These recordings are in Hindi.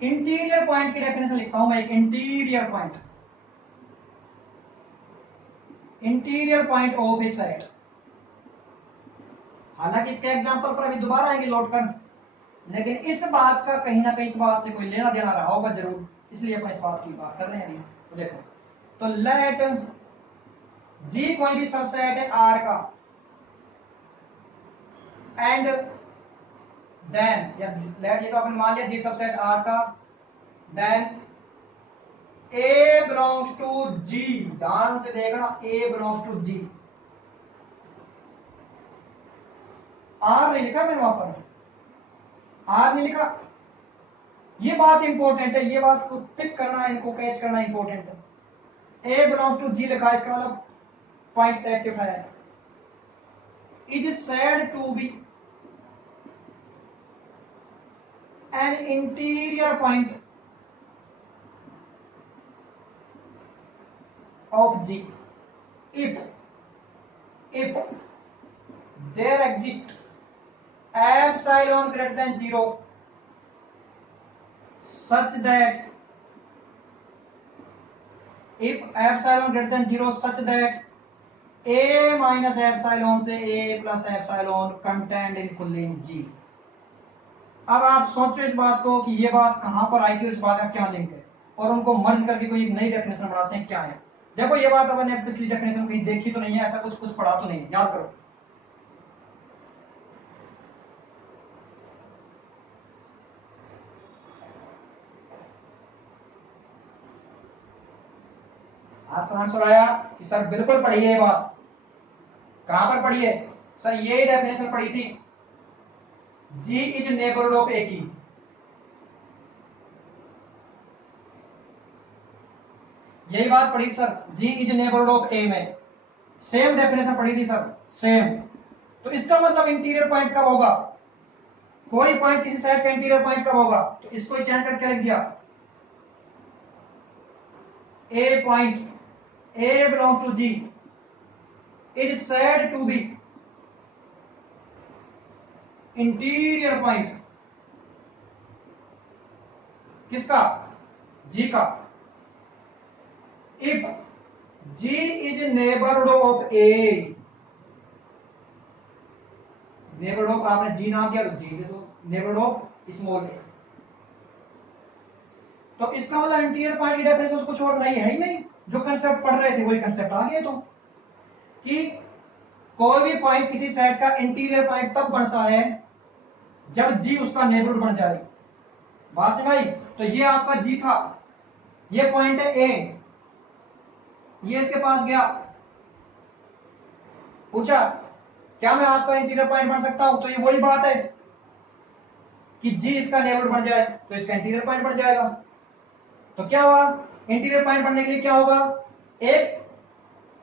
इंटीरियर पॉइंट की डेफिनेशन लिखता हूं मैं, एक interior point, interior point of A set. हालांकि इसके एग्जांपल पर अभी दोबारा आएंगे लौट कर, लेकिन इस बात का कहीं ना कहीं इस बात से कोई लेना देना रहा होगा जरूर, इसलिए अपन इस बात की बात कर रहे हैं। तो देखो, तो लेट जी कोई भी सबसेट है आर का, एंड देन, या लेट ये तो अपन मान लिया जी सबसेट आर का, देन ए बिलोंग्स टू जी, ध्यान से देखना, ए बिलोंग्स टू जी। आर नहीं लिखा मैंने वहां पर, आर नहीं लिखा, ये बात इंपॉर्टेंट है, ये बात को पिक करना, इनको कैच करना इंपॉर्टेंट है। ए बिलोंग्स टू जी लिखा, इसका मतलब पॉइंट सेट से उठाया है। Is said to be an interior point of G if there exists epsilon greater than 0 such that, if epsilon greater than 0 such that a minus epsilon से a plus epsilon contained in fully in G। अब आप सोचो इस बात को कि ये बात कहां पर आई थी और इस बात का क्या लिंक है, और उनको मर्ज करके कोई एक नई डेफिनेशन बनाते हैं। क्या है, देखो ये बात अपन ने पिछली डेफिनेशन कहीं देखी तो नहीं है, ऐसा कुछ कुछ पढ़ा तो नहीं है, याद करो। आपका आंसर आया कि सर बिल्कुल पढ़ी है ये बात। कहां पर पढ़ी है सर? ये डेफिनेशन पढ़ी थी, G is neighbourhood of A की। यही बात पढ़ी sir, G is neighbourhood of A में, सेम डेफिनेशन पढ़ी थी सर, सेम। तो इसका मतलब इंटीरियर पॉइंट कब होगा, कोई पॉइंट किसी सेट का इंटीरियर पॉइंट कब होगा, तो इसको चेंज करके लिख दिया, A point A belongs to G is said to be interior point, किसका? जी का। If G is neighbourhood of A, neighbourhood of आपने जी नाम दिया तो जी दे दो, नेबरहुड ऑफ स्मॉल ए। तो इसका मतलब इंटीरियर पॉइंट की डेफिनेशन कुछ और नहीं है ही नहीं, जो कंसेप्ट पढ़ रहे थे वही कंसेप्ट आ गया। तो कि कोई भी पॉइंट किसी सेट का इंटीरियर पॉइंट तब बनता है जब जी उसका नेबरहुड बन जाए। बात समझ आई? तो ये आपका जी था, ये पॉइंट है ए, ये इसके पास गया, पूछा क्या मैं आपका इंटीरियर पॉइंट बन सकता हूं, तो ये वही बात है कि जी इसका नेबरहुड बन जाए तो इसका इंटीरियर पॉइंट बन जाएगा। तो क्या हुआ, इंटीरियर पॉइंट बनने के लिए क्या होगा, एक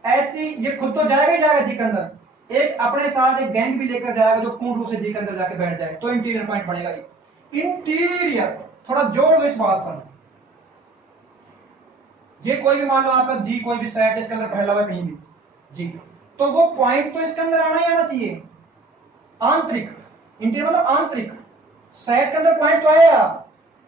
ऐसी, ये खुद तो जाएगा ही जाएगा जी के अंदर, एक अपने साथ एक गैंग भी लेकर जाएगा जो पूर्ण रूप से जी के अंदर जाके बैठ जाए, तो इंटीरियर पॉइंट बनेगा। इंटीरियर, थोड़ा जोड़ दो इस बात पर। ये कोई भी मान लो आपका जी कोई भी सेट है, इसके अंदर फैला हुआ कहीं भी जी, तो वो पॉइंट तो इसके अंदर आना ही आना चाहिए। आंतरिक, इंटीरियर मतलब आंतरिक, सेट के अंदर पॉइंट तो आया,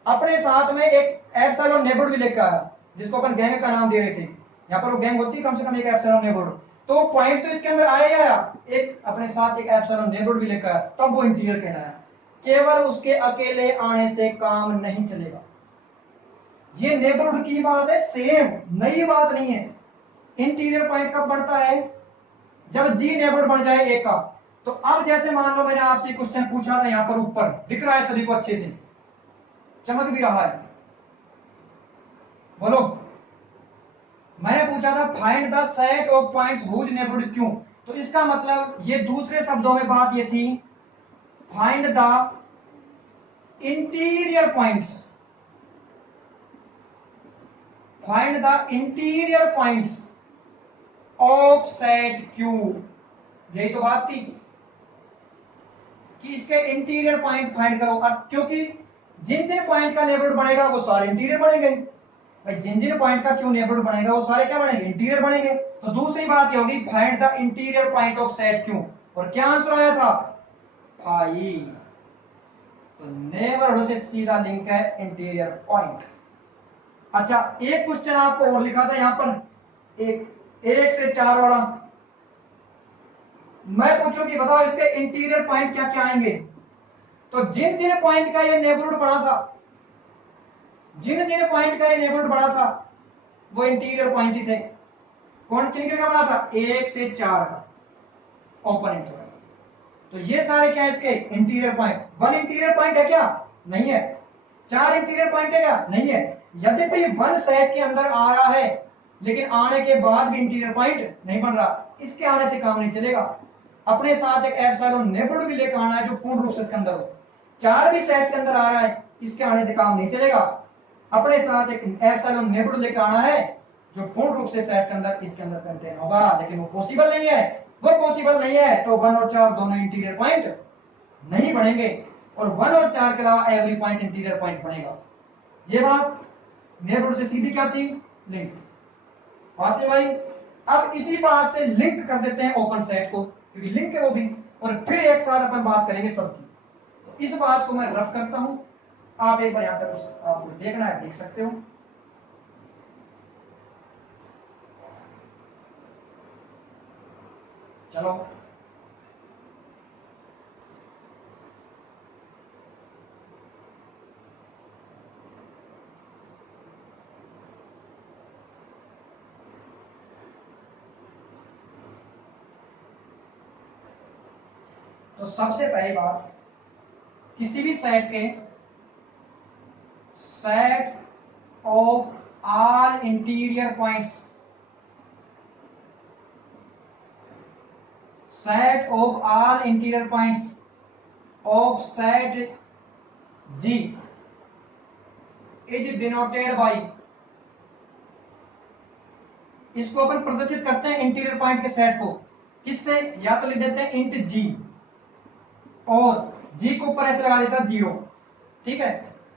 अपने साथ में एक एप्सिलॉन नेबरहुड भी लेकर आया, जिसको अपन गैंग का नाम दे रहे थे। यहाँ पर वो गैंग होती है कम से कम एक एप्सिलॉन नेबरहुड, तो पॉइंट तो इसके अंदर आया, एक अपने साथ एक एप्सिलॉन नेबरहुड भी लेकर आया, तब वो इंटीरियर कहलाया। केवल उसके अकेले आने से काम नहीं चलेगा। ये नेबरहुड की बात है, सेम, नई बात नहीं है। इंटीरियर पॉइंट कब बढ़ता है, जब जी नेबरहुड बन जाए ए का। तो अब जैसे मान लो मैंने आपसे क्वेश्चन पूछा था, यहां पर ऊपर दिख रहा है सभी को अच्छे से, चमक भी रहा है, बोलो। मैंने पूछा था find the set of points whose neighbourhood is क्यों, तो इसका मतलब ये दूसरे शब्दों में बात ये थी, find the interior points, find the interior points of set Q. यही तो बात थी कि इसके इंटीरियर पॉइंट फाइंड करो, क्योंकि जिन जिन पॉइंट का नेबरहुड बनेगा वो सारे इंटीरियर बनेंगे भाई, जिन जिन पॉइंट का क्यों नेबरहुड बनेगा वो सारे क्या बनेंगे, इंटीरियर बनेंगे। तो दूसरी बात ये होगी find the interior point of set Q, और क्या आंसर आया था 5। तो नेबरहुड से सीधा लिंक है इंटीरियर पॉइंट। अच्छा, एक क्वेश्चन आपको और लिखा था यहां पर, एक से 4 वाला। मैं पूछूं कि बताओ इसके इंटीरियर पॉइंट क्या क्या आएंगे। तो जिन जिन पॉइंट का ये नेबरहुड बना था, जिन जिन पॉइंट का ये नेबरहुड बना था, वो इंटीरियर पॉइंट ही थे। कौन किन का बना था? 1 से 4 का ओपन इंटरवल। तो ये सारे क्या है इसके इंटीरियर पॉइंट। 1 इंटीरियर पॉइंट है क्या? नहीं है। 4 इंटीरियर पॉइंट है क्या? नहीं है। यद्यपि 1 सेट के अंदर आ रहा है, लेकिन आने के बाद भी इंटीरियर पॉइंट नहीं बन रहा, इसके आने से काम नहीं चलेगा। अपने साथ एक एप्सिलॉन नेबरहुड भी लेकर आना है जो पूर्ण रूप से इसके अंदर हो। 4 भी सेट के अंदर आ रहा है, इसके आने से काम नहीं चलेगा। अपने साथ एक एप्सिलॉन नेबरहुड लेकर आना है जो पूर्ण रूप से सेट के अंदर इसके अंदर कंटेन होगा, लेकिन वो पॉसिबल नहीं है। वो पॉसिबल नहीं है तो 1 और 4 दोनों इंटीरियर पॉइंट नहीं बनेंगे, और 1 और 4 के अलावा एवरी पॉइंट इंटीरियर पॉइंट बनेगा। ये बात नेबरहुड से सीधी क्या थी? लिंक। वासी भाई, अब इसी बात से लिंक कर देते हैं ओपन सेट को, क्योंकि लिंक है वो भी, और फिर एक साथ अपन बात करेंगे सबकी। तो इस बात को मैं रफ करता हूं, आप एक बार यहां तक आपको देखना है, देख सकते हो। चलो, तो सबसे पहली बात, किसी भी सेट के set of all interior points, set of all interior points of set G is denoted by, इसको अपन प्रदर्शित करते हैं इंटीरियर पॉइंट के सेट को किससे? या तो लिख देते हैं इंट G, और G को ऊपर ऐसे लगा देता है 0। ठीक है।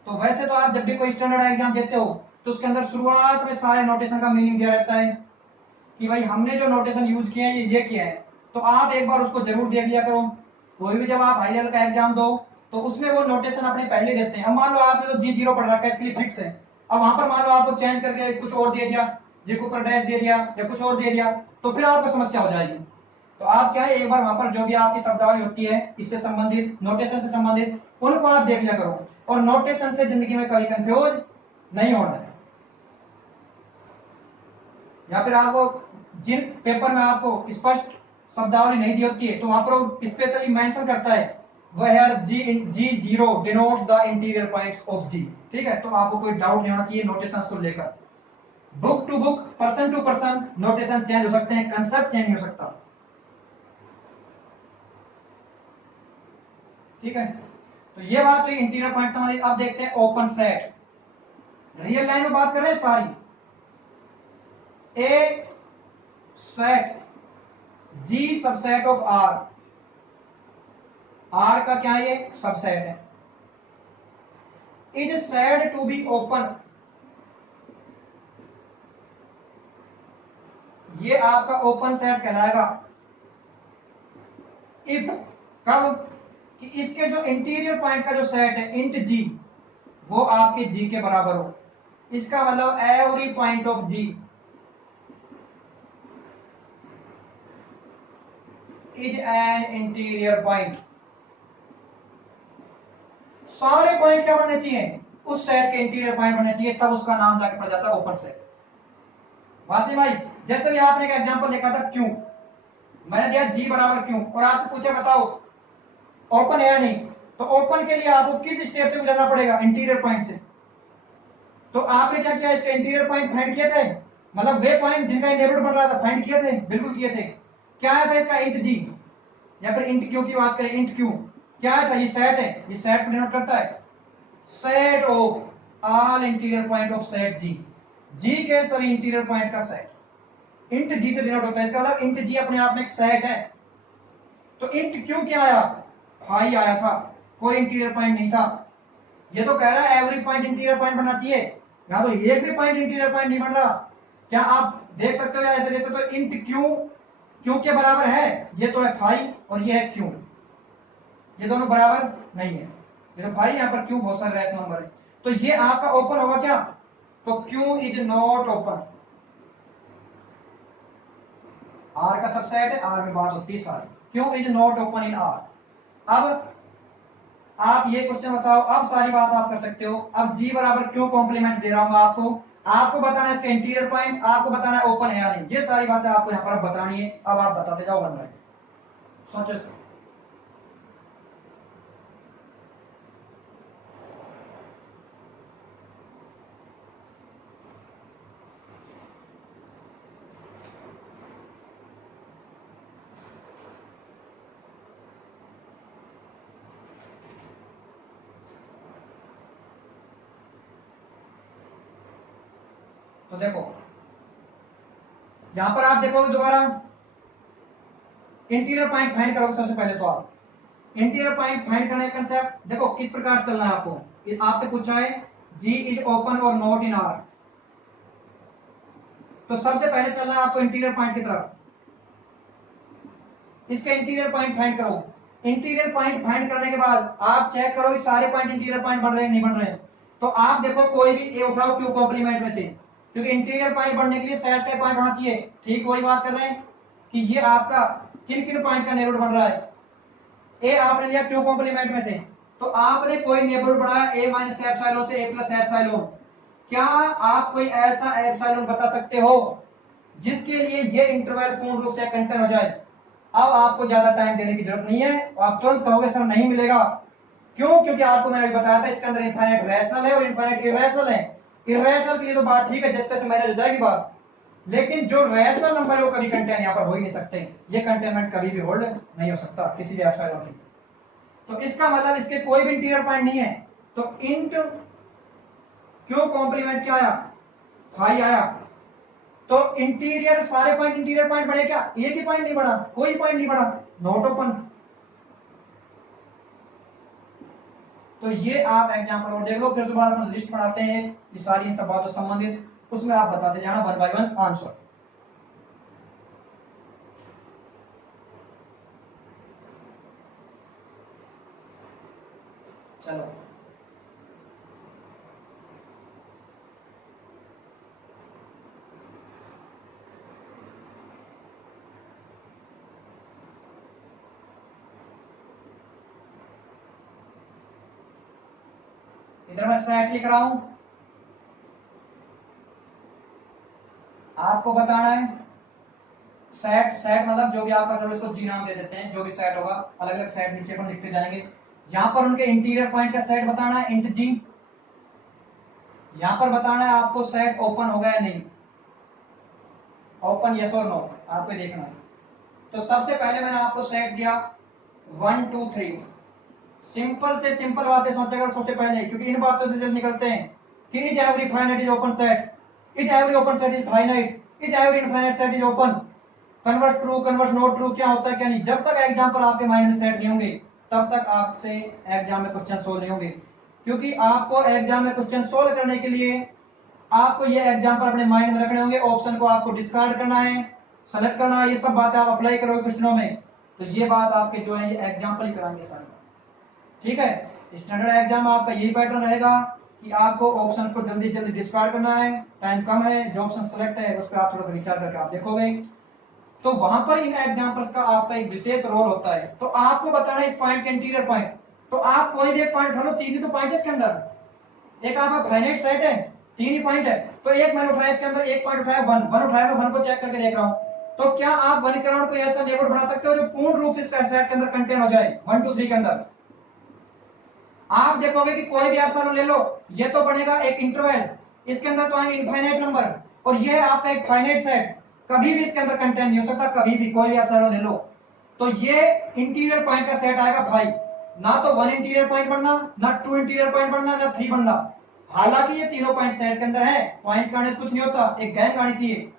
तो वैसे तो आप जब भी कोई स्टैंडर्ड एग्जाम देते हो तो उसके अंदर शुरुआत में सारे नोटेशन का मीनिंग दिया रहता है कि भाई हमने जो नोटेशन यूज किया है ये किया है, तो आप एक बार उसको जरूर देख लिया करो। कोई भी जब आप हाई लेवल का एग्जाम दो तो उसमें वो नोटेशन अपने पहले देते हैं। अब मान लो आपने तो G0 पढ़ रखा है, इसके लिए फिक्स है। अब वहां पर मान लो आपको चेंज करके कुछ और दे दिया, जी को ऊपर डैश दे दिया या कुछ और दे दिया, तो फिर आपको समस्या हो जाएगी। तो आप क्या है, एक बार वहां पर जो भी आपकी शब्दावली होती है इससे संबंधित, नोटेशन से संबंधित, उनको आप देख लिया करो, और नोटेशन से जिंदगी में कभी कंफ्यूज नहीं होना है। या फिर आपको जिन पेपर में आपको स्पष्ट शब्दावली नहीं दी होती है तो वहां पर स्पेशली मेंशन करता है वह G0 denotes the interior points of G। ठीक है, तो आपको कोई डाउट नहीं होना चाहिए नोटेशंस को लेकर। Book to book, person to person notation change हो सकते हैं, कंसेप्ट चेंज हो सकता। ठीक है, तो ये बात हुई इंटीरियर पॉइंट हमारी। अब देखते हैं ओपन सेट। रियल लाइन में बात कर रहे हैं सारी। A set G subset of R, R का क्या है? ये सबसेट है। Is said to be open, ये आपका ओपन सेट कहलाएगा इफ, कब? कि इसके जो इंटीरियर पॉइंट का जो सेट है इंट G वो आपके G के बराबर हो। इसका मतलब every point of G is an interior point. सारे पॉइंट क्या बनने चाहिए? उस सेट के इंटीरियर पॉइंट बनने चाहिए, तब उसका नाम जाके पड़ जाता है ओपन सेट। वासी भाई, जैसे भी आपने एक एग्जांपल देखा था क्यों, मैंने दिया G बराबर क्यों, और आपसे पूछा बताओ ओपन है या नहीं, तो ओपन के लिए आपको किस स्टेप से गुजरना पड़ेगा? इंटीरियर पॉइंट से। तो आपने क्या किया? इसके इंटीरियर पॉइंट फाइंड किए थे, मतलब वे पॉइंट जिनका नेबरहुड बन रहा था फाइंड किए थे? बिल्कुल किए थे। क्या आया था इसका? इंट G, या फिर इंट Q की बात करें इंट Q, क्या आया था? ये सेट है, ये सेट को डिनोट करता है, set of all interior point of set G, G के सभी इंटीरियर पॉइंट का सेट इंट G से डिनोट होता है। इसका मतलब इंट G अपने आप में एक सेट है। तो इंट Q क्या आया? फाई आया था, कोई इंटीरियर पॉइंट नहीं था। ये तो कह रहा है एवरी पॉइंट इंटीरियर पॉइंट बनना चाहिए, यहां तो एक भी पॉइंट इंटीरियर पॉइंट नहीं बन रहा। क्या आप देख सकते हो या ऐसे देख सकते हो? इंट Q के बराबर है, ये तो है फाई और ये है Q, ये दोनों बराबर नहीं है। देखो भाई यहाँ पर क्यू बहुत सारे रैशनल नंबर है, तो ये आपका ओपन होगा क्या, तो Q is not open. R का सबसेट है, आर में बात होती है सारी, Q is not open in R. अब आप ये क्वेश्चन बताओ, अब सारी बात आप कर सकते हो। अब जी बराबर क्यू कॉम्प्लीमेंट दे रहा हूं आपको, आपको बताना है इसका इंटीरियर पॉइंट, आपको बताना है ओपन है या नहीं, ये सारी बातें आपको यहाँ पर अब बतानी है। अब आप बताते जाओ वन बाय, सोचो इसको। तो देखो यहां पर आप देखोगे दोबारा, इंटीरियर पॉइंट फाइंड करोगे सबसे पहले। तो आप इंटीरियर पॉइंट फाइंड करने का कंसेप्ट देखो किस प्रकार से चलना है आपको। आपसे पूछा है जी इज ओपन और नॉट इन आर, तो सबसे पहले चलना है आपको इंटीरियर पॉइंट की तरफ, इसका इंटीरियर पॉइंट फाइंड करो। इंटीरियर पॉइंट फाइंड करने के बाद आप चेक करो कि सारे पॉइंट इंटीरियर पॉइंट बन रहे हैं नहीं बन रहे हैं। तो आप देखो कोई भी ए उठाओ क्यू कॉम्प्लीमेंट में से, क्योंकि इंटीरियर पॉइंट बनने के लिए सेट का पॉइंट होना चाहिए। ठीक वही बात कर रहे हैं कि ये आपका किन किन पॉइंट का नेबरहुड बन रहा है। ए आपने लिया क्यू कॉम्प्लीमेंट में से, तो आपने कोई नेबरहुड बनाया ए माइनस एप्सिलॉन से ए प्लस एप्सिलॉन। क्या आप कोई ऐसा एप्सिलॉन बता सकते हो जिसके लिए ये इंटरवल पूर्ण रूप से कंटेन हो जाए। अब आपको ज्यादा टाइम देने की जरूरत नहीं है, आप तुरंत कहोगे सर नहीं मिलेगा। क्यों, क्योंकि आपको मैंने बताया था इसके अंदर इनफाइनाइट रैशनल है और इनफाइनाइट इरेशनल है। इरेशनल के लिए तो बात ठीक है, जैसे जैसे मैंने जाएगी बात, लेकिन जो रैशनल नंबर है वो कभी कंटेन यहाँ पर हो ही नहीं सकते, ये कंटेनमेंट कभी भी होल्ड नहीं हो सकता किसी भी एप्सिलॉन की। तो इसका मतलब इसके कोई भी इंटीरियर पॉइंट नहीं है, तो इंट क्यू कॉम्प्लीमेंट क्या आया, फाई आया। तो इंटीरियर सारे पॉइंट इंटीरियर पॉइंट बढ़े क्या, एक ही पॉइंट नहीं बढ़ा, कोई पॉइंट नहीं बढ़ा, नॉट ओपन। तो ये आप एग्जांपल और देख लो, फिर दोबारा हम लिस्ट बनाते हैं ये सारी इन सब बातों से संबंधित, उसमें आप बताते जाना वन बाय वन आंसर। चलो इधर मैं सेट लिख रहा हूं, आपको बताना है सेट। सेट मतलब जो भी आपका, चलो इसको जी नाम दे देते हैं, जो भी सेट होगा अलग अलग सेट नीचे पर लिखते जाएंगे। यहां पर उनके इंटीरियर पॉइंट का सेट बताना है इंट जी। यहां पर बताना है आपको सेट ओपन होगा या नहीं, ओपन यस और नो आपको देखना है। तो सबसे पहले मैंने आपको सेट दिया 1 2 3। सिंपल से सिंपल बातें सोचेगा सबसे पहले, क्योंकि इन बातों से जल्द निकलते हैं कि is every finite is open set, is every open set is finite, is every infinite set is open, converse true converse not true क्या होता है क्या नहीं। जब तक एग्जांपल आपके माइंड में सेट नहीं होंगे तब तक आपसे एग्जाम में क्वेश्चन सोल्व नहीं होंगे, क्योंकि आपको एग्जाम में क्वेश्चन सोल्व करने के लिए आपको ये एग्जांपल अपने माइंड में रखने होंगे, ऑप्शन को आपको डिस्कार्ड करना है, सेलेक्ट करना है, ये सब बातें आप अप्लाई करोगे क्वेश्चनों में। तो ये बात आपके जो है ये एग्जांपल ही कराएंगे सारी। ठीक है, स्टैंडर्ड एग्जाम आपका यही पैटर्न रहेगा कि आपको ऑप्शन को जल्दी जल्दी डिस्कार्ड करना है, टाइम कम है, जो ऑप्शन सेलेक्ट है उस पर आप थोड़ा सा विचार करके आप देखोगे। तो वहां पर इन एग्जांपल्स का आपका एक विशेष रोल होता है। तो आपको बताना है इस पॉइंट के इंटीरियर पॉइंट, तो आप कोई भी एक पॉइंट उठा लो, तीन ही तो पॉइंट है इसके अंदर, एक आपका फाइनाइट सेट है, तीन ही पॉइंट है, तो एक मैंने उठाया इसके अंदर, एक पॉइंट उठाया वन, वन उठाया, मैं वन को चेक करके देख रहा हूं। तो क्या आप वन के अराउंड कोई ऐसा नेबरहुड बना सकते हो जो पूर्ण रूप से सेट के अंदर कंटेन हो जाए 1 2 3 के अंदर। आप देखोगे कि कोई भी एप्सिलॉन ले लो, ये तो बनेगा एक इंटरवल, इसके अंदर तो आएंगे इनफाइनाइट नंबर, और ये है आपका एक फाइनाइट सेट, कभी भी इसके अंदर कंटेन नहीं हो सकता, कभी भी कोई भी एप्सिलॉन ले लो। तो ये इंटीरियर पॉइंट का सेट आएगा भाई, ना तो वन इंटीरियर पॉइंट बनना, ना टू इंटीरियर पॉइंट बनना, ना थ्री बनना। हालांकि ये तीनों पॉइंट सेट के अंदर है, पॉइंट का आने से कुछ नहीं होता, एक गैंग आनी चाहिए।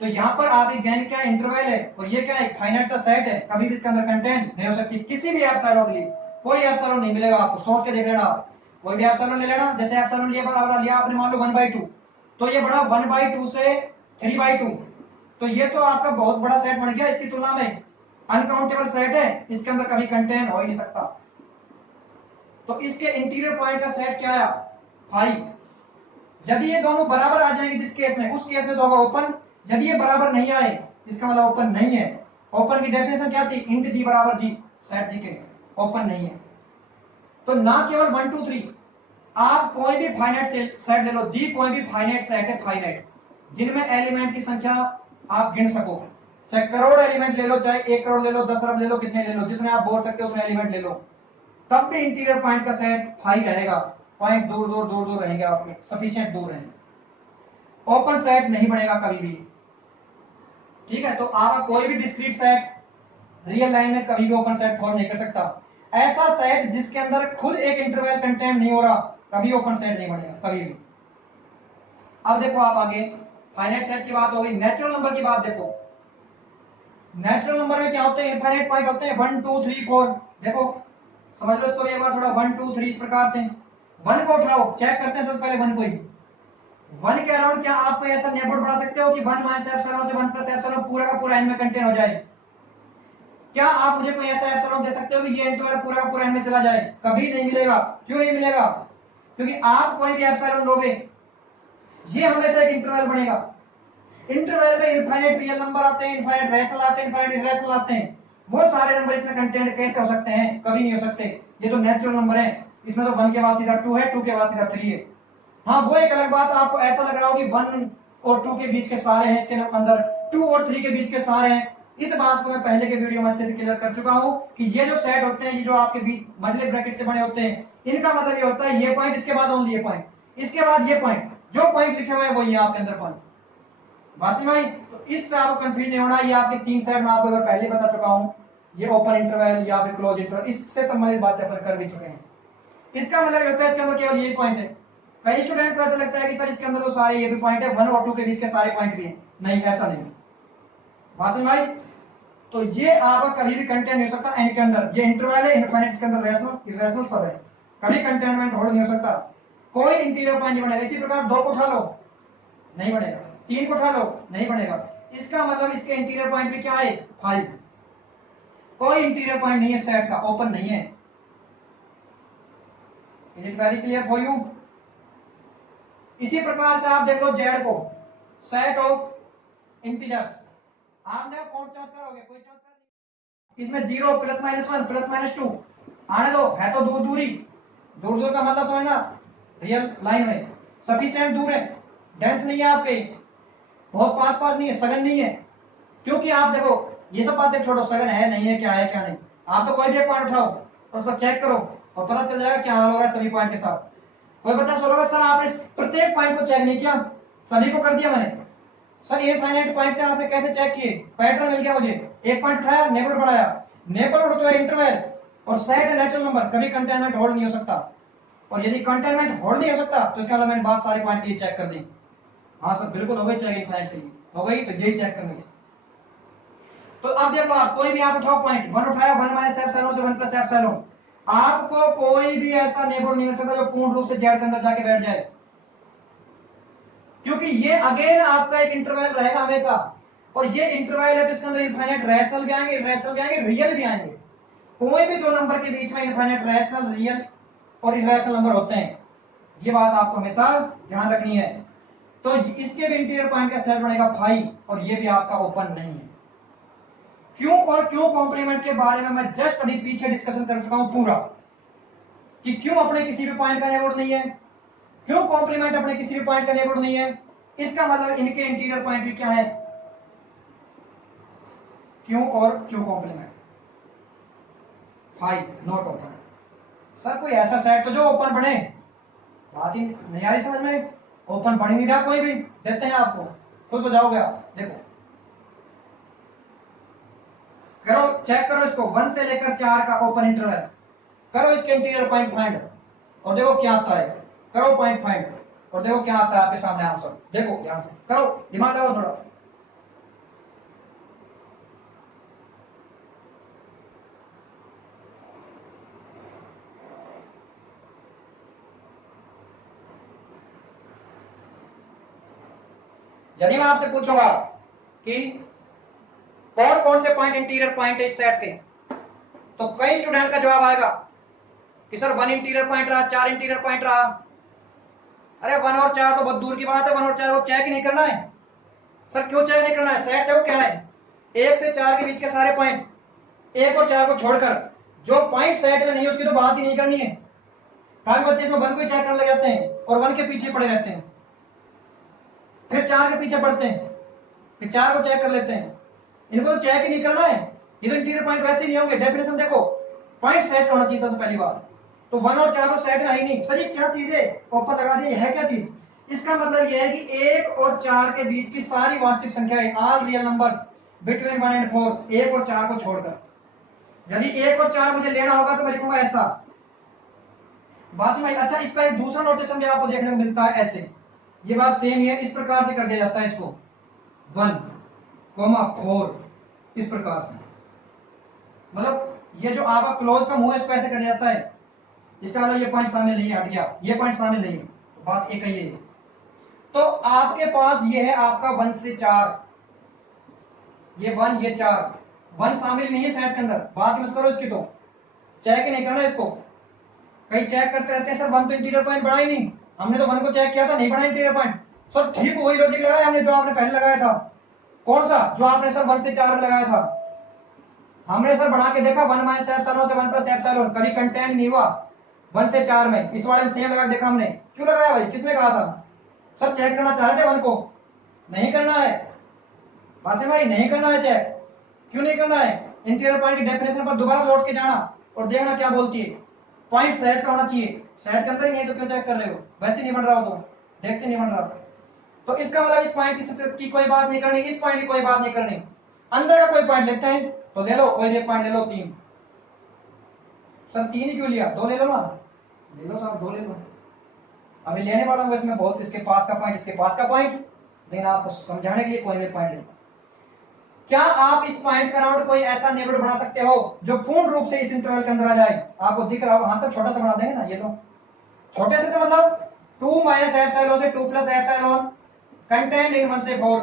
तो यहाँ पर आप एक गैंग क्या इंटरवल है, और ये क्या एक फाइनाइट सा सेट है, कभी भी इसके अंदर कंटेंट नहीं हो सकती किसी भी एप्सिलॉन के लिए, कोई एप्सिलॉन नहीं मिलेगा आपको, सोच के देख लेना आप। कोई भी एप्सिलॉन ले लेना, जैसे एप्सिलॉन लिया आपने मान लो 1/2, तो ये बड़ा 1/2 से 3/2, तो ये तो आपका बहुत बड़ा सेट बन गया, इसकी तुलना में अनकाउंटेबल सेट है, इसके अंदर कभी कंटेंट हो ही नहीं सकता। तो इसके इंटीरियर पॉइंट का सेट क्या आया, 5। यदि ये दोनों बराबर आ जाएंगे जिस केस में, उस केस में तो होगा ओपन। यदि ये बराबर नहीं आए इसका मतलब ओपन नहीं है। ओपन की डेफिनेशन क्या थी, इंट जी बराबर जी, सेट जी के ओपन नहीं है। तो ना केवल 1 2 3, आप कोई भी फाइनाइट सेट ले लो जी, कोई भी फाइनाइट सेट है, फाइनाइट जिनमें एलिमेंट की संख्या आप गिन सको, चाहे करोड़ एलिमेंट ले लो, चाहे 1 करोड़ ले लो, 10 अरब ले लो, कितने ले लो, जितने आप बोल सकते हो उतने एलिमेंट ले लो, तब भी इंटीरियर पॉइंट का सेट 5 रहेगा। पॉइंट दूर दूर दूर दूर रहेंगे, आपके सफिशिएंट दूर रहेंगे, ओपन सेट नहीं बनेगा कभी भी। ठीक है, तो आपका कोई भी डिस्क्रीट सेट रियल लाइन में कभी भी ओपन सेट फॉर्म नहीं कर सकता। ऐसा सेट जिसके अंदर खुद एक इंटरवल कंटेंट नहीं हो रहा, कभी ओपन सेट नहीं बनेगा कभी भी। अब देखो आप आगे, फाइनाइट सेट की बात हो गई, नेचुरल नंबर की बात देखो। नेचुरल नंबर में क्या होते हैं, इनफाइनाइट पॉइंट होते हैं, 1 2 3 4। देखो समझ लो इसको भी एक बार थोड़ा, 1 2 3 इस प्रकार से। 1 को उठाओ, चेक करते हैं सबसे पहले 1 को ही। 1 के अराउंड क्या आप कोई ऐसा नेबरहुड बना सकते हो कि 1 माइनस एप्सिलॉन से 1 प्लस एप्सिलॉन पूरा का पूरा n में कंटेन हो जाए? क्या आप मुझे कोई ऐसा एप्सिलॉन दे सकते हो कि ये इंटरवल पूरा का पूरा n में चला जाए? कभी नहीं मिलेगा। क्यों नहीं मिलेगा? क्योंकि आप कोई भी एप्सिलॉन लोगे, ये हमेशा एक इंटरवल बनेगा। इंटरवल में इनफाइनाइट रियल नंबर आते हैं, इनफाइनाइट रैशनल आते हैं, इनफाइनाइट इरेशनल आते हैं। वो सारे नंबर इसमें कंटेंट कैसे हो सकते हैं? कभी नहीं हो सकते। ये तो नेचुरल नंबर है, इसमें तो 1 के बाद सीधा 2 है, 2 के बाद सीधा 3 है। हाँ वो एक अलग बात, आपको ऐसा लग रहा हो कि 1 और 2 के बीच के सारे हैं इसके अंदर, 2 और 3 के बीच के सारे हैं। इस बात को मैं पहले के वीडियो में अच्छे से क्लियर कर चुका हूं कि ये जो सेट होते हैं, ये जो आपके बीच मजले ब्रैकेट से बने होते हैं, इनका मतलब ये होता है ये पॉइंट, इसके बाद ओनली ये पॉइंट, इसके बाद ये पॉइंट, जो पॉइंट लिखे हुए हैं वही है आपके अंदर पॉइंट। वासी भाई, तो इससे आपको कंफ्यूज नहीं होना। ये आपके 3 सेट में आपको पहले बता चुका हूं, ये ओपन इंटरवल या फिर क्लोज इंटरवल, इससे संबंधित बातें अपन कर भी चुके हैं। इसका मतलब ये होता है इसके अंदर केवल ये पॉइंट है। कई स्टूडेंट को ऐसा लगता है कि सर इसके अंदर तो सारे ये भी पॉइंट है, 1 और 2 के बीच के सारे पॉइंट भी हैं। नहीं, ऐसा नहीं। वासन भाई, तो ये आपका कभी भी कंटेंट नहीं हो सकता एन के अंदर। ये इंटरवल है, इनफाइनाइट, इसके अंदर रैशनल इरेशनल सब है, कभी कंटेनमेंट होल्ड नहीं हो सकता, कोई इंटीरियर पॉइंट नहीं बनेगा। इसी प्रकार 2 को उठा लो, नहीं बनेगा। 3 को उठा लो, नहीं बनेगा। इसका मतलब इसके इंटीरियर पॉइंट भी क्या है, 5। कोई इंटीरियर पॉइंट नहीं है सेट का, ओपन नहीं है। Is it very clear for you? इसी प्रकार से आप देख लो जेड को, सेट ऑफ इंटीजर्स। आपने कौन चमत्कार हो गया? कोई चमत्कार नहीं। इसमें 0 प्लस माइनस 1 प्लस माइनस 2 आने दो, है तो दूर दूरी। दूर दूर का मतलब समझना, रियल लाइन में सफिशिएंट दूर है, डेंस नहीं है आपके, बहुत पास पास नहीं है, सघन नहीं है। क्योंकि आप देखो ये सब बातें छोड़ो, सघन है नहीं है, क्या है क्या नहीं, आप तो कोई भी एक पॉइंट उठाओ और उसको चेक करो और पता चल जाएगा क्या हाल हो रहा है सभी पॉइंट के साथ। कोई बच्चा सोचेगा सर आपने प्रत्येक पॉइंट को चेक नहीं किया, सभी को कर दिया मैंने। सर इनफाइनाइट पॉइंट थे, आपने कैसे चेक किए? पैटर्न मिल गया मुझे, एक पॉइंट उठाया, नेबरहुड बढ़ाया। नेबरहुड तो है इंटरवल, और सेट है नेचुरल नंबर, कभी कंटेनमेंट होल्ड नहीं हो सकता। और यदि कंटेनमेंट होल्ड नहीं हो सकता तो इसका मतलब मैंने बात सारे पॉइंट के लिए चेक कर दी। हाँ सर बिल्कुल हो गई चेक, इनफाइनाइट के लिए हो गई, तो यही चेक करनी थी। तो अब देखो आप कोई भी आप उठाओ पॉइंट, 1 उठाया, 1 माइनस एप्सिलॉन से 1 प्लस एप्सिलॉन, आपको कोई भी ऐसा नेबरहुड नहीं मिल सकता जो पूर्ण रूप से जेड के अंदर जाके बैठ जाए, क्योंकि ये अगेन आपका एक इंटरवल रहेगा हमेशा। और ये इंटरवल है तो इसके अंदर इनफाइनाइट रैशनल भी आएंगे, इरेशनल भी आएंगे, रियल भी आएंगे। कोई भी 2 नंबर के बीच में इनफाइनाइट रैशनल, रियल और इरेशनल नंबर होते हैं, ये बात आपको हमेशा ध्यान रखनी है। तो इसके भी इंटीरियर पॉइंट का सेट बनेगा 5, और ये भी आपका ओपन नहीं है। क्यों और क्यों कॉम्प्लीमेंट के बारे में मैं जस्ट अभी पीछे डिस्कशन कर चुका हूं पूरा, कि क्यों अपने किसी भी पॉइंट का नेबरहुड नहीं है, क्यों कॉम्प्लीमेंट अपने किसी भी पॉइंट का नेबरहुड नहीं है। इसका मतलब इनके इंटीरियर पॉइंट भी क्या है, क्यों और क्यों कॉम्प्लीमेंट 5 नॉट ओपन। सर कोई ऐसा सेट तो जो ओपन बने, बात ही नहीं आ रही समझ में। ओपन बन नहीं रहा कोई भी, देते हैं आपको, खुश हो जाओगे आप। देखो करो, चेक करो इसको, 1 से लेकर 4 का ओपन इंटरवल, करो इसके इंटीरियर पॉइंट फाइंड और देखो क्या आता है। करो पॉइंट फाइंड और देखो क्या आता है आपके सामने आंसर। देखो ध्यान से करो, दिमाग लगाओ थोड़ा। यदि मैं आपसे पूछूंगा कि कौन कौन से पॉइंट इंटीरियर पॉइंट है इस सेट के, तो कई स्टूडेंट का जवाब आएगा कि सर 1 इंटीरियर पॉइंट रहा, 4 इंटीरियर पॉइंट रहा। अरे 1 और 4 तो बहुत दूर की बात है, 1 और 4 को चेक ही नहीं करना है। सर क्यों चेक नहीं करना है? सेट है वो क्या है, 1 से 4 के बीच के सारे पॉइंट, 1 और 4 को छोड़कर जो पॉइंट सेट में नहीं उसकी तो बात ही नहीं करनी है। काफी बच्चे इसमें 1 को ही चेक करने लग जाते हैं और 1 के पीछे पड़े रहते हैं, फिर 4 के पीछे पड़ते हैं, फिर 4 को चेक कर लेते हैं। इनको तो चेक ही नहीं करना है, ये तो इंटीरियर पॉइंट वैसे ही नहीं होंगे। डेफिनेशन देखो, पॉइंट सेट होना चाहिए सबसे पहली बात। तो 1 और 4 तो सेट में है ही नहीं। सर ये क्या चीज है, ऊपर लगा दिया, है क्या चीज? इसका मतलब यह है कि 1 और 4 के बीच की सारी वास्तविक संख्याएं, all real numbers between 1 and 4, 1 और 4 को छोड़कर। यदि 1 और 4 मुझे लेना होगा तो मैं लिखूंगा ऐसा, बात भाई। अच्छा, इसका एक दूसरा नोटेशन भी आपको देखने को मिलता है ऐसे, ये बात सेम ही है, इस प्रकार से कर दिया जाता है इसको 1, 4 इस प्रकार से। मतलब ये जो आपका क्लोज का मुंह है इसको ऐसे कर दिया जाता है, इसका मतलब ये पॉइंट शामिल नहीं है, हट गया, ये पॉइंट शामिल नहीं है, बात एक ही है। तो आपके पास ये है आपका 1 से 4, ये 1 ये 4, 1 शामिल नहीं है सेट के अंदर, बात मत करो इसकी, तो चेक ही नहीं करना इसको। कई चेक करते रहते हैं सर 1 तो इंटीरियर पॉइंट बना ही नहीं, हमने तो 1 को चेक किया था, नहीं बना इंटीरियर पॉइंट। सर ठीक वही लॉजिक लगाया हमने जो आपने पहले लगाया था। कौन सा? जो आपने सर 1 से 4 में लगाया था। हमने सर बना के देखा 1 माइनस एप्सिलॉन से 1 प्लस एप्सिलॉन, कभी कंटेंट नहीं हुआ 1 से 4 में। इस वाले में सेम लगा देखा हमने। क्यों लगाया भाई, किसने कहा था? सर चेक करना चाह रहे थे 1 को, नहीं करना है वासिम भाई, नहीं करना है चेक। क्यों नहीं करना है? इंटीरियर पॉइंट की डेफिनेशन पर दोबारा लौट के जाना और देखना क्या बोलती है। पॉइंट सेट का होना चाहिए, सेट के अंदर ही नहीं तो क्यों चेक कर रहे हो? वैसे नहीं बन रहा हो तो देखते नहीं बन रहा। तो इसका मतलब इस पॉइंट की कोई बात नहीं करनी, इस पॉइंट की कोई बात नहीं करनी। अंदर का कोई पॉइंट लेते हैं तो ले लो, कोई एक पॉइंट ले लो 3। सर 3 ही क्यों लिया, 2 ले लो ना, ले लो साहब 2 ले लो। अभी लेने वाला हूं इसमें बहुत, इसके पास का पॉइंट, इसके पास का पॉइंट, लेकिन आपको समझाने के लिए कोई भी पॉइंट ले। क्या आप इस पॉइंट का अराउंड कोई ऐसा नेबरहुड बना सकते हो जो पूर्ण रूप से इस इंटरवल के अंदर आ जाए? आपको दिख रहा होगा, हाँ सर छोटा सा बना देंगे ना, ये तो छोटे से मतलब 2 माइनस एप्सिलॉन से 2 प्लस एप्सिलॉन कंटेंट इन 1 से 4।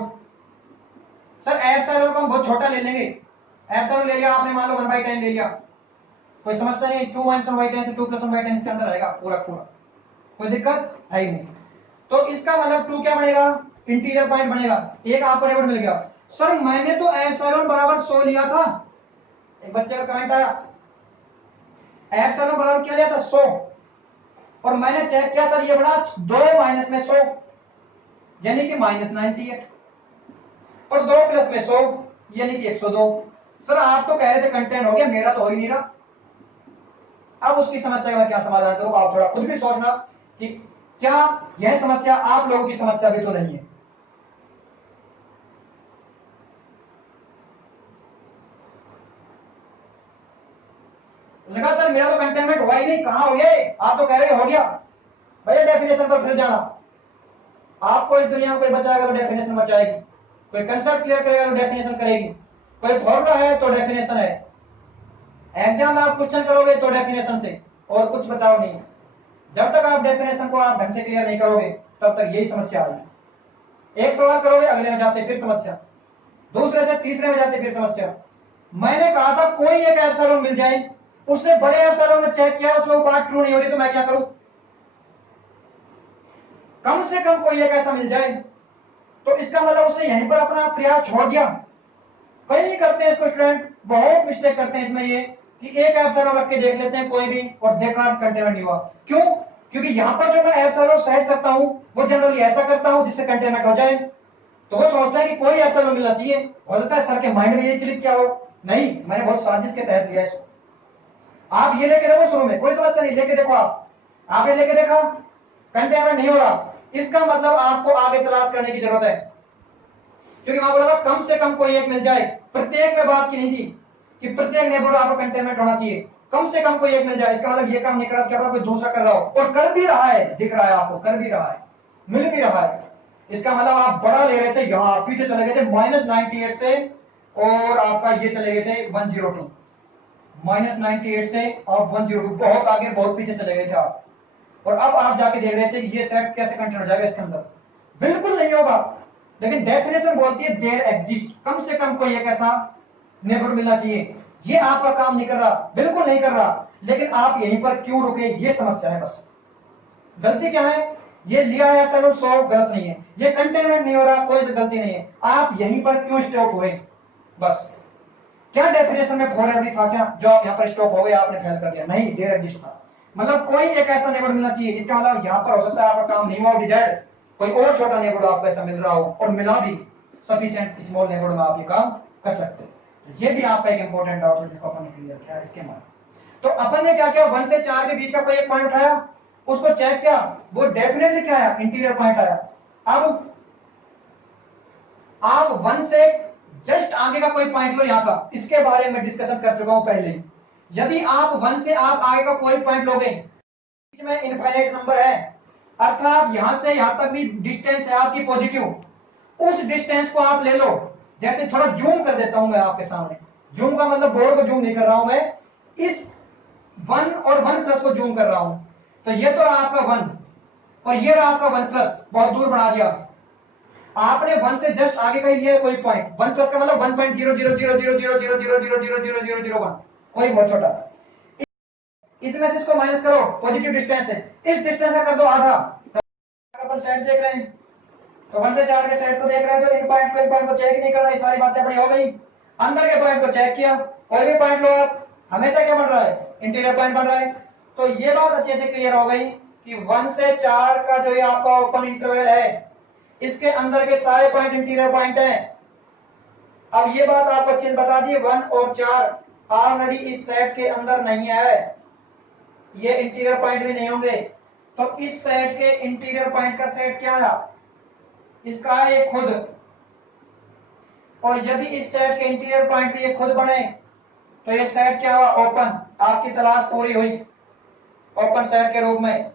सर एप्सिलॉन को हम बहुत छोटा ले लेंगे, एप्सिलॉन ले लिया आपने, मान लो 1/10 ले लिया, कोई समस्या नहीं। 2 माइनस 1/10 से 2 प्लस 1/10 इसके अंदर आएगा पूरा पूरा, कोई दिक्कत है ही नहीं। तो इसका मतलब 2 क्या बनेगा, इंटीरियर पॉइंट बनेगा, एक आपको नेबरहुड मिल गया। सर मैंने तो एप्सिलॉन बराबर 100 लिया था, एक बच्चे का कमेंट आया, एप्सिलॉन बराबर क्या लिया था 100, और मैंने चेक किया सर ये बना 2 माइनस में 100 यानी कि -98, और 2 प्लस में 100 यानी कि 102। सर आप तो कह रहे थे कंटेंट हो गया, मेरा तो हो ही नहीं रहा। अब उसकी समस्या का मैं क्या समाधान करूं, आप थोड़ा खुद भी सोचना कि क्या यह समस्या आप लोगों की समस्या भी तो नहीं है। लगा सर मेरा तो कंटेनमेंट हुआ ही नहीं, कहां हो गया? आप तो कह रहे हो गया। भैया डेफिनेशन पर फिर जाना, आपको इस दुनिया में कोई बचाएगा तो डेफिनेशन बचाएगी, कोई कंसेप्ट क्लियर करेगा तो डेफिनेशन करेगी, कोई फॉर्मूला है तो डेफिनेशन है, एग्जाम में आप क्वेश्चन करोगे तो डेफिनेशन से, और कुछ बचाव नहीं। जब तक आप डेफिनेशन को आप ढंग से क्लियर नहीं करोगे तब तक यही समस्या आएगी। एक सवाल करोगे अगले में जाते फिर समस्या, दूसरे से तीसरे में जाते फिर समस्या। मैंने कहा था कोई एक एप्सिलॉन मिल जाए, उसने बड़े एप्सिलॉन में चेक किया, उसमें वो बात ट्रू नहीं हो रही, तो मैं क्या करूं? कम से कम कोई एक ऐसा मिल जाए, तो इसका मतलब उसने यहीं पर अपना प्रयास छोड़ दिया। कई करते हैं इसको स्टूडेंट, बहुत मिस्टेक करते हैं इसमें, ये कि एक एप्सिलॉन रख के देख लेते हैं कोई भी और देखा कंटेनमेंट नहीं हुआ। क्यों? क्योंकि यहां पर जो मैं एप्सिलॉन सेट करता हूं वो जनरली ऐसा करता हूं जिससे कंटेनमेंट हो जाए, तो वो सोचता है कि कोई एप्सिलॉन मिलना चाहिए। हो सकता है सर के माइंड में ये क्लिक किया हो, नहीं मैंने बहुत साजिश के तहत लिया इसको। आप ये लेके देखो, शुरू में कोई समस्या नहीं, लेके देखो, आपने लेके देखा कंटेनमेंट नहीं हो रहा, इसका मतलब आपको आगे तलाश करने की जरूरत है। क्योंकि वहां बोला था कम से कम कोई एक मिल जाए, प्रत्येक में बात की नहीं थी कि प्रत्येक नेबरहुड आपको कंटेनमेंट होना चाहिए, कम से कम कोई एक मिल जाए। इसका मतलब ये काम नहीं कर रहा, क्या पता कोई दूसरा कर रहा हो, और कर भी रहा है, दिख रहा है आपको, कर भी रहा है, मिल भी रहा है। इसका मतलब आप बड़ा ले रहे थे, यहां पीछे चले गए थे -98 से, और आपका ये चले गए थे 102, -98 से और 102, बहुत आगे बहुत पीछे चले गए थे आप। और अब आप जाके देख रहे थे कि ये सेट कैसे कंटेंट हो जाएगा इसके अंदर, बिल्कुल नहीं होगा। लेकिन डेफिनेशन बोलती है देयर एग्जिस्ट, कम से कम कोई एक ऐसा नेबरहुड मिलना चाहिए ये आपका काम नहीं कर रहा, बिल्कुल नहीं कर रहा, लेकिन आप यहीं पर क्यों रुके, ये समस्या है। बस गलती क्या है, ये लिया है चलो 100 गलत नहीं है, ये कंटेनमेंट नहीं हो रहा, कोई गलती नहीं है, आप यहीं पर क्यों स्टॉप हुए। बस क्या डेफिनेशन में फॉर एवरी था क्या, जो आप यहाँ पर स्टॉप हो गए, आपने फेल कर दिया, नहीं, देयर एग्जिस्ट था। मतलब कोई एक ऐसा नेबरहुड मिलना चाहिए जिसका मतलब यहाँ पर हो सकता है आपका काम नहीं हुआ डिजायर्ड, कोई और छोटा नेबरहुड आपको ऐसा मिल रहा हो, और मिला भी सफिशिएंट स्मॉल नेबरहुड में आप ये काम कर सकते हैं। ये भी आपका एक इंपॉर्टेंट डाउट है जिसको अपन ने क्लियर किया इसके बाद। तो अपन ने क्या किया, 1 से 4 के बीच का कोई एक पॉइंट उठाया, उसको चेक किया, वो डेफिनेटली क्या आया, इंटीरियर पॉइंट आया। अब आप 1 से जस्ट आगे का कोई पॉइंट लो, यहां का, इसके बारे में डिस्कशन कर चुका हूं पहले। यदि आप 1 से आप आगे का कोई पॉइंट लोगे, बीच में इनफाइनाइट नंबर है, अर्थात यहां से यहां तक भी डिस्टेंस है आपकी पॉजिटिव, उस डिस्टेंस को आप ले लो। जैसे थोड़ा जूम कर देता हूं मैं आपके सामने, जूम का मतलब बोर्ड को जूम नहीं कर रहा हूं मैं, इस 1 और 1 प्लस को जूम कर रहा हूं। तो ये तो रहा आपका 1 और ये रहा आपका 1 प्लस, बहुत दूर बढ़ा दिया। आपने 1 से जस्ट आगे का ही लिया कोई पॉइंट, 1 प्लस का मतलब 1.0000000000001, कोई बहुत छोटा। इसमें से इसको माइनस करो, पॉजिटिव डिस्टेंस है, इस डिस्टेंस का कर दो आधा। अपन सेट देख रहे हैं, तो 1 से 4 के सेट को देख रहे हैं, तो इन पॉइंट को चेक नहीं करना, ये सारी बातें अपनी हो गई। अंदर के पॉइंट को चेक किया, कोई भी पॉइंट लो आप, हमेशा क्या बन रहा है, इंटीरियर पॉइंट बन रहा है। तो ये बात अच्छे से क्लियर हो गई कि 1 से 4 का जो ये आपका ओपन इंटरवल है, इसके अंदर के सारे पॉइंट इंटीरियर पॉइंट है। अब ये बात आपको चीज बता दी, 1 और 4 ऑलरेडी इस सेट के अंदर नहीं है, ये इंटीरियर पॉइंट भी नहीं होंगे। तो इस सेट के इंटीरियर पॉइंट का सेट क्या है, इसका है ये खुद। और यदि इस सेट के इंटीरियर पॉइंट भी ये खुद बने, तो ये सेट क्या हुआ, ओपन। आपकी तलाश पूरी हुई ओपन सेट के रूप में।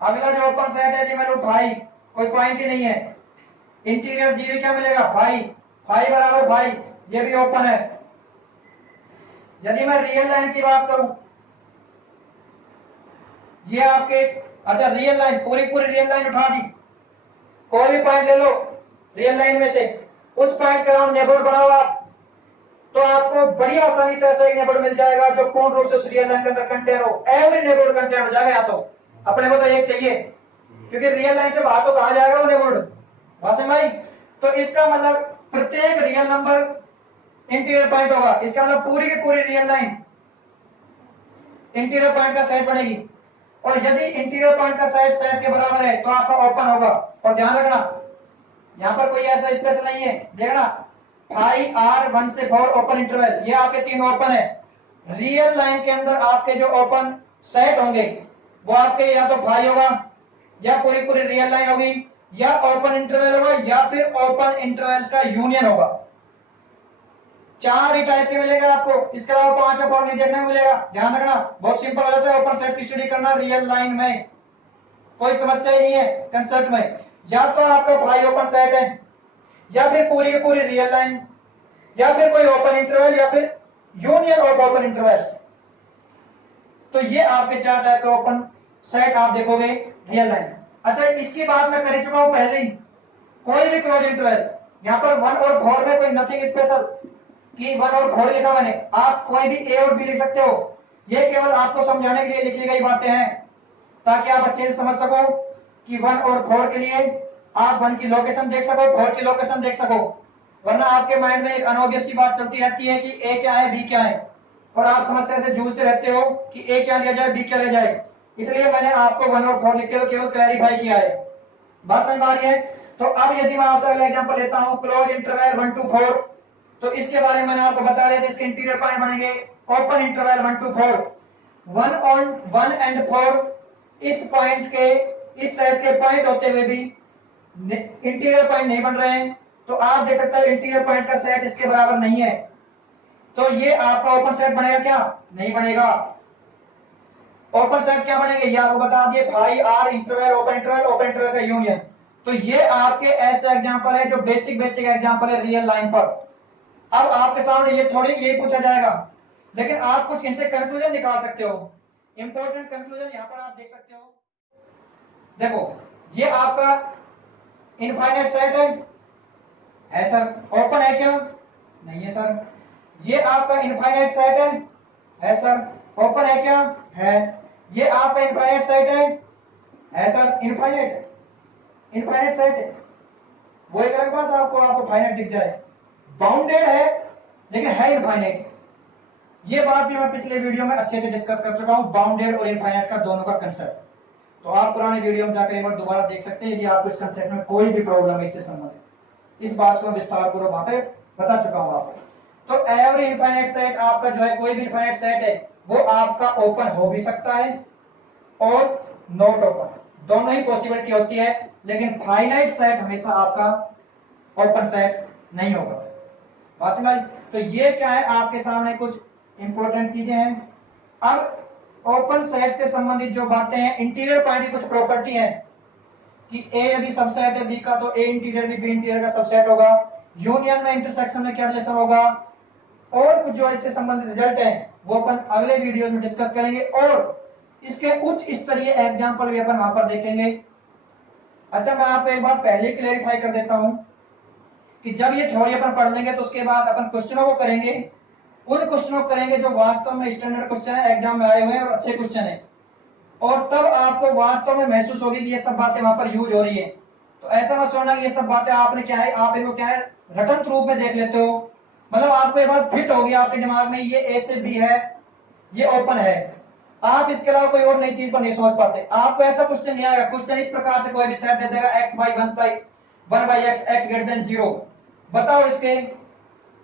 अगला जो ओपन सेट है, जी मैं लू भाई, कोई पॉइंट ही नहीं है, इंटीरियर जी भी क्या मिलेगा, भाई, भाई बराबर भाई, ये भी ओपन है। यदि मैं रियल लाइन की बात करूं, ये आपके, अच्छा रियल लाइन, पूरी पूरी रियल लाइन उठा दी, कोई भी पॉइंट ले लो रियल लाइन में से, उस पॉइंट का नाम नेबरहुड बनाओ आप, तो आपको बड़ी आसानी से ऐसा एक नेबरहुड मिल जाएगा जो पूर्ण रूप से उस रियल लाइन के अंदर कंटेन हो। एवरी नेबरहुड कंटेन हो जाएगा। या तो अपने को तो एक चाहिए, क्योंकि रियल लाइन से बाहर तो कहा जाएगा वो नेबरहुड, वासिम भाई। तो इसका मतलब प्रत्येक रियल नंबर इंटीरियर पॉइंट होगा, इसका मतलब पूरी की पूरी रियल लाइन इंटीरियर पॉइंट का सेट बनेगी। और यदि इंटीरियर पॉइंट का सेट सेट के बराबर है तो आपका ओपन होगा। और ध्यान रखना, यहां पर कोई ऐसा स्पेशल नहीं है, देखना फाई आर 1 से 4 ओपन इंटरवल, ये आपके 3 ओपन है। रियल लाइन के अंदर आपके जो ओपन सेट होंगे वो आपके या तो फाई होगा, या पूरी पूरी रियल लाइन होगी, या ओपन इंटरवल होगा, या फिर ओपन इंटरवल्स का यूनियन होगा। 4 ही टाइप के मिलेगा आपको, इसके अलावा 5 और नहीं देखने को मिलेगा। ध्यान रखना, बहुत सिंपल हो जाता है ओपन सेट की स्टडी करना रियल लाइन में, कोई समस्या ही नहीं है कंसेप्ट में। या तो आपका फाई ओपन सेट है, या फिर पूरी की पूरी रियल लाइन, या फिर कोई ओपन इंटरवल, या फिर यूनियन ऑफ ओपन इंटरवल्स। तो ये आपके 4 टाइप के ओपन सेट आप देखोगे रियल लाइन। अच्छा, इसकी बात मैं कर चुका हूं पहले ही, कोई भी क्लोज इंटरवल, यहां पर 1 और 4 में कोई नथिंग स्पेशल कि 1 और 4 लिखा मैंने, आप कोई भी ए और बी लिख सकते हो। ये केवल आपको समझाने के लिए लिखी गई बातें हैं, ताकि आप अच्छे से समझ सको कि 1 और 4 के लिए आप 1 की लोकेशन देख सको, 4 की लोकेशन देख सको। वरना आपके माइंड में एक अनऑब्वियस सी बात चलती रहती है कि ए क्या है बी क्या है, और आप समस्या से जूझते रहते हो कि ए क्या लिया जाए बी क्या लिया जाए। इसलिए मैंने आपको 1 और 4 लिख के केवल क्लैरिफाई किया है। बात समझ आ रही है। तो अब यदि मैं आपसे अगला एग्जांपल लेता हूं, क्लोज इंटरवल 1 to 4, तो इसके बारे में मैंने आपको बता दिया था, इसके इंटीरियर पॉइंट बनेंगे ओपन इंटरवल 1 to 4। 1 and 4 इस पॉइंट के, इस सेट के पॉइंट होते हुए भी इंटीरियर पॉइंट नहीं बन रहे हैं, तो आप देख सकते हो इंटीरियर पॉइंट का सेट इसके बराबर नहीं है। तो ये आपका ओपन सेट बनेगा क्या, नहीं बनेगा। ओपन सेट क्या बनेंगे, ये आपको बता दिए, phi R interval open interval, open interval का यूनियन। तो ये आपके ऐसे एग्जांपल है जो बेसिक एग्जांपल है रियल लाइन पर। अब आपके सामने ये थोड़ी ये पूछा जाएगा, लेकिन आप कुछ इनसे कंक्लूजन निकाल सकते हो, इंपॉर्टेंट कंक्लूजन यहां पर आप देख सकते हो। देखो, ये आपका इनफाइनाइट सेट है सर, ओपन है क्या, नहीं है सर। ये आपका इनफाइनाइट सेट है सर। ओपन है क्या? है। ये आपका इनफाइनाइट सेट है सर। इनफाइनाइट सेट है। वो एक अलग बात है, आपको फाइनाइट दिख जाए। बाउंडेड है लेकिन है इनफाइनाइट। ये बात भी मैं पिछले वीडियो में अच्छे से डिस्कस कर चुका हूं, बाउंडेड और इनफाइनाइट का दोनों का कंसेप्ट। तो आप पुराने वीडियो में जाकर एक बार दोबारा देख सकते हैं यदि आपको इस कंसेप्ट में कोई भी प्रॉब्लम है इससे संबंधित। इस बात को विस्तार पूर्वक वहां पे बता चुका हूं आपको। तो एवरी इनफाइनाइट सेट आपका जो है, कोई भी इनफाइनाइट सेट है वो आपका ओपन हो भी सकता है और नॉट ओपन, दोनों ही पॉसिबिलिटी होती है। लेकिन फाइनाइट सेट हमेशा आपका ओपन सेट नहीं होगा। बात समझ? तो ये क्या है, आपके सामने कुछ इंपॉर्टेंट चीजें हैं। अब ओपन सेट से संबंधित जो बातें हैं, इंटीरियर पॉइंट की कुछ प्रॉपर्टी है कि ए यदि सबसेट है बी का तो ए इंटीरियर भी बी इंटीरियर का सबसेट होगा। यूनियन में इंटरसेक्शन में क्या रिलेशन होगा, और कुछ जो इससे संबंधित रिजल्ट है वो अपन अगले वीडियो में डिस्कस करेंगे, और इसके उच्च स्तरीय एग्जाम्पल भी अपन वहां पर देखेंगे। अच्छा, मैं आपको एक बात पहले क्लेरिफाई कर देता हूं कि जब ये थ्योरी अपन पढ़ लेंगे तो उसके बाद अपन क्वेश्चनों को करेंगे, उन क्वेश्चनों को करेंगे जो वास्तव में स्टैंडर्ड क्वेश्चन है, एग्जाम में आए हुए हैं और अच्छे क्वेश्चन है, और तब आपको वास्तव में महसूस होगी कि ये सब बातें वहां पर यूज हो रही है। तो ऐसा मत सोचना कि ये सब बातें आपने क्या है, आप इनको क्या है रटन रूप में देख लेते हो। मतलब आपको ये बात फिट होगी आपके दिमाग में, ये ए से बी है, ये ओपन है, आप इसके अलावा कोई और नई चीज पर नहीं सोच पाते। आपको ऐसा क्वेश्चन नहीं आएगा, क्वेश्चन इस प्रकार से कोई भी सेट दे देगा x by one by x greater than 0, बताओ इसके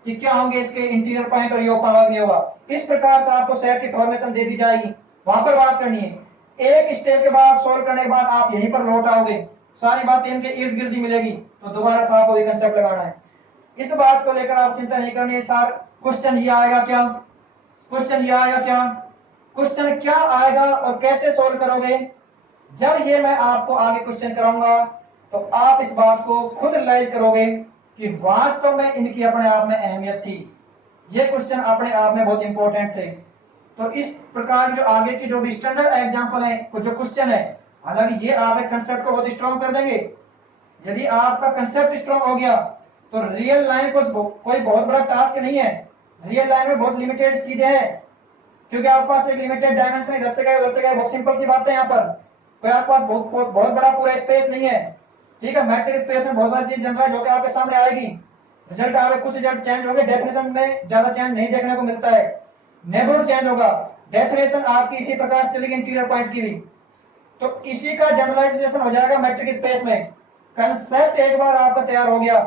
कि क्या होंगे इसके इंटीरियर पॉइंट और ये ओपन होगा नहीं होगा। इस प्रकार से आपको सेट की फॉर्मेशन दे दी जाएगी, वहां पर बात करनी है। एक स्टेप के बाद सोल्व करने के बाद आप यहीं पर लौट आओगे, सारी बातें इनके इर्द गिर्द ही मिलेगी, तो दोबारा से आपको ये कंसेप्ट लगाना है। इस बात को लेकर आप चिंता नहीं करनी है। सर क्वेश्चन ये आएगा क्या, क्वेश्चन ये आएगा क्या, क्वेश्चन क्या आएगा और कैसे सोल्व करोगे, जब ये मैं आपको आगे क्वेश्चन कराऊंगा तो आप इस बात को खुद रियलाइज करोगे कि वास्तव में इनकी अपने आप में अहमियत थी, ये क्वेश्चन अपने आप में बहुत इंपॉर्टेंट थे। तो इस प्रकार जो आगे की जो भी स्टैंडर्ड एग्जांपल है, जो क्वेश्चन है, हालांकि ये आप एक कंसेप्ट को बहुत स्ट्रॉन्ग कर देंगे। यदि आपका कंसेप्ट स्ट्रॉन्ग हो गया तो रियल लाइन को कोई बहुत बड़ा टास्क नहीं है। रियल लाइन में बहुत लिमिटेड चीजें हैं, क्योंकि आपके पास एक लिमिटेड डायमेंशन इधर से गए, बहुत सिंपल सी बात है। यहाँ पर कोई आपके पास बहुत बड़ा पूरा स्पेस नहीं है, ठीक है। मैट्रिक्स स्पेस में बहुत सारी चीज जनरलाइज होकर आपके सामने आएगी, रिजल्ट आगे कुछ रिजल्ट चेंज होंगे, डेफिनेशन में ज्यादा चेंज नहीं देखने को मिलता है, नेबरहुड चेंज होगा, डेफिनेशन आपकी इसी प्रकार चलेगी इंटीरियर पॉइंट की भी। तो इसी का जनरलाइजेशन हो जाएगा मैट्रिक स्पेस में। कंसेप्ट एक बार आपका तैयार हो गया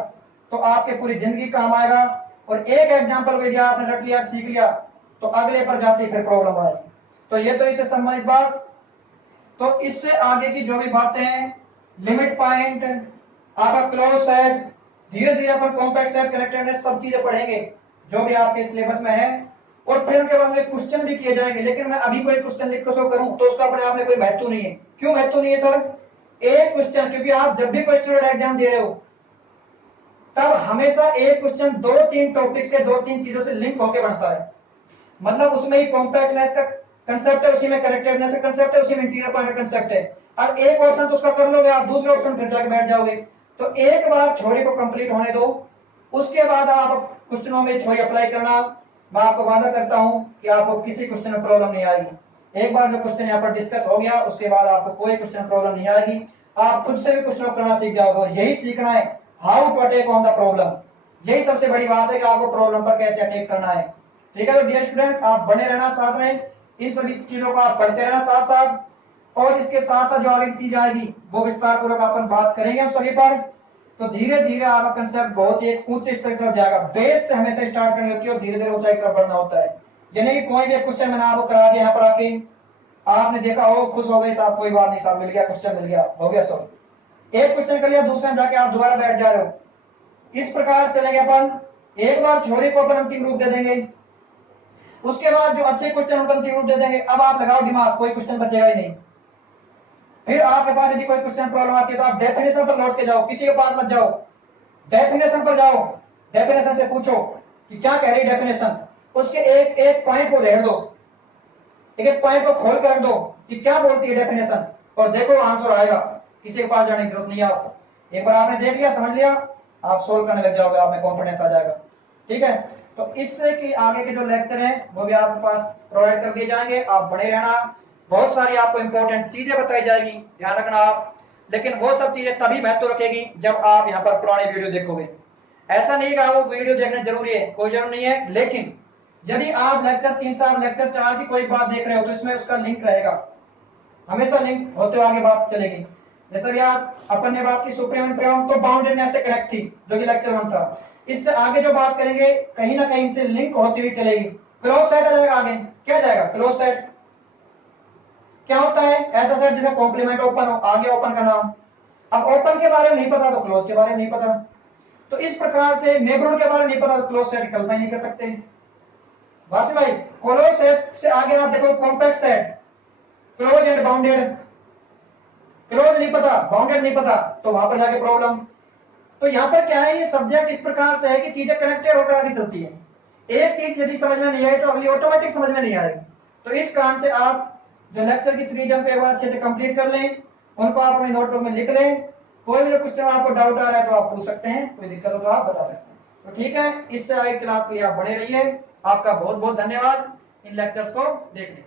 तो आपके पूरी जिंदगी काम आएगा, और एक एग्जांपल को दिया आपने रट लिया सीख लिया तो अगले पर जाती फिर प्रॉब्लम आएगी। तो ये तो इससे संबंधित बात। तो इससे आगे की जो भी बातें हैं, लिमिट पॉइंट, आपका क्लोज सेट, धीरे धीरे अपन कॉम्पैक्ट सेट, कनेक्टेडनेस, सब चीजें पढ़ेंगे जो भी आपके सिलेबस में है, और फिर उनके बाद में क्वेश्चन भी किए जाएंगे। लेकिन मैं अभी कोई क्वेश्चन लिख कर करूं तो उसका अपने आप में कोई महत्व नहीं है। क्यों महत्व नहीं है सर? एक क्वेश्चन, क्योंकि आप जब भी कोई स्टूडेंट एग्जाम दे रहे हो तब हमेशा एक क्वेश्चन 2-3 टॉपिक से 2-3 चीजों से लिंक होकर बनता है। मतलब उसमें ही कॉम्पैक्टनेस का कंसेप्ट है, उसी में कनेक्टेडनेस का कंसेप्ट है, उसी में इंटीरियर पॉइंट का कंसेप्ट है। अब एक ऑप्शन तो उसका कर लोगे आप, दूसरे ऑप्शन फिर जाके बैठ जाओगे। तो एक बार थ्योरी को कंप्लीट होने दो, उसके बाद आप क्वेश्चनों में थ्योरी अप्लाई करना। मैं आपको वादा करता हूं कि आपको किसी क्वेश्चन में प्रॉब्लम नहीं आएगी। एक बार जो क्वेश्चन यहाँ पर डिस्कस हो गया उसके बाद आपको कोई क्वेश्चन प्रॉब्लम नहीं आएगी, आप खुद से भी क्वेश्चन करना सीख जाओगे। और यही सीखना है, how to attack on the problem. यही सबसे बड़ी बात है कि आपको प्रॉब्लम पर कैसे अटैक करना है। ठीक है, तो डियर स्टूडेंट, आप बने रहना साथ में, इन सभी चीजों को आप पढ़ते रहना साथ साथ, और इसके साथ साथ जो आगे की चीज आएगी वो विस्तार पूर्वक अपन बात करेंगे हम सभी पर। तो धीरे धीरे आपका कंसेप्ट बहुत ही ऊंचे स्तर की तरफ जाएगा। बेस से हमेशा स्टार्ट करनी होती है और धीरे धीरे ऊंचाई की तरफ बढ़ना होता है। यानी कि कोई भी क्वेश्चन मैंने आपको करा दिया, यहाँ पर आके आपने देखा हो, खुश हो गए साहब, कोई बात नहीं साहब, मिल गया क्वेश्चन, मिल गया, हो गया सब। एक क्वेश्चन कर लिया, दूसरे में जाके आप दोबारा बैठ जा रहे हो। इस प्रकार चलेंगे अपन। एक बार थ्योरी को अपन अंतिम रूप दे देंगे, उसके बाद जो अच्छे क्वेश्चन उनको अंतिम रूप दे देंगे। अब आप लगाओ दिमाग, कोई क्वेश्चन बचेगा ही नहीं। फिर आपके पास यदि कोई क्वेश्चन प्रॉब्लम आती है तो आप डेफिनेशन पर लौट के जाओ, किसी के पास मत जाओ, डेफिनेशन पर जाओ। डेफिनेशन से पूछो कि क्या कह रही डेफिनेशन, उसके एक एक पॉइंट को देख दो, एक एक पॉइंट को खोल कर रख दो कि क्या बोलती है डेफिनेशन, और देखो आंसर आएगा। किसी के पास जाने की जरूरत नहीं है आपको। एक बार आपने देख लिया, समझ लिया, आप सोल्व करने लग जाओगे, आप में कॉन्फिडेंस आ जाएगा। ठीक है, तो इससे कि आगे के जो लेक्चर हैं वो भी आपके पास प्रोवाइड कर दिए जाएंगे, आप बने रहना। बहुत सारी आपको इंपॉर्टेंट चीजें बताई जाएगी, ध्यान रखना आप। लेकिन वो सब चीजें तभी महत्व रखेगी जब आप यहाँ पर पुराने वीडियो देखोगे। ऐसा नहीं कि वो वीडियो देखना जरूरी है, कोई जरूर नहीं है, लेकिन यदि आप लेक्चर 3 साल लेक्चर 4 की कोई बात देख रहे हो तो इसमें उसका लिंक रहेगा, हमेशा लिंक होते हुए आगे बात चलेगी। जैसे भी आप अपन ने बात की सुप्रीम प्रेम तो बाउंडेडनेस से कनेक्ट थी जो कि लेक्चर 1 था। इससे आगे जो बात करेंगे कहीं ना कहीं से लिंक होती हुई चलेगी। क्लोज सेट आ जाएगा, आगे क्या जाएगा क्लोज सेट, क्या होता है ऐसा सेट जिसका कॉम्प्लीमेंट ओपन हो, आगे ओपन का नाम। अब ओपन के बारे में नहीं पता तो क्लोज के बारे में नहीं पता, तो इस प्रकार से नेबरहुड के बारे में नहीं पता तो क्लोज सेट कल्पना नहीं कर सकते। वासी भाई क्लोज सेट से आगे आप देखो compact set, close and bounded, close नहीं पता बाउंडेड नहीं पता तो वहां पर जाके प्रॉब्लम। तो यहां पर क्या है, ये सब्जेक्ट इस प्रकार से है कि चीजें कनेक्टेड होकर आगे चलती है। एक चीज यदि समझ में नहीं आई तो अगली ऑटोमेटिक समझ में नहीं आएगी। तो इस कारण से आप जो लेक्चर की सीरीज पे एक बार अच्छे से कंप्लीट कर लें, उनको आप अपने नोटबुक में लिख लें। कोई भी जो क्वेश्चन आपको डाउट आ रहा है तो आप पूछ सकते हैं, कोई दिक्कत हो तो आप बता सकते हैं। तो ठीक है, इससे आगे क्लास के लिए आप बने रहिए। आपका बहुत बहुत धन्यवाद इन लेक्चर्स को देखने।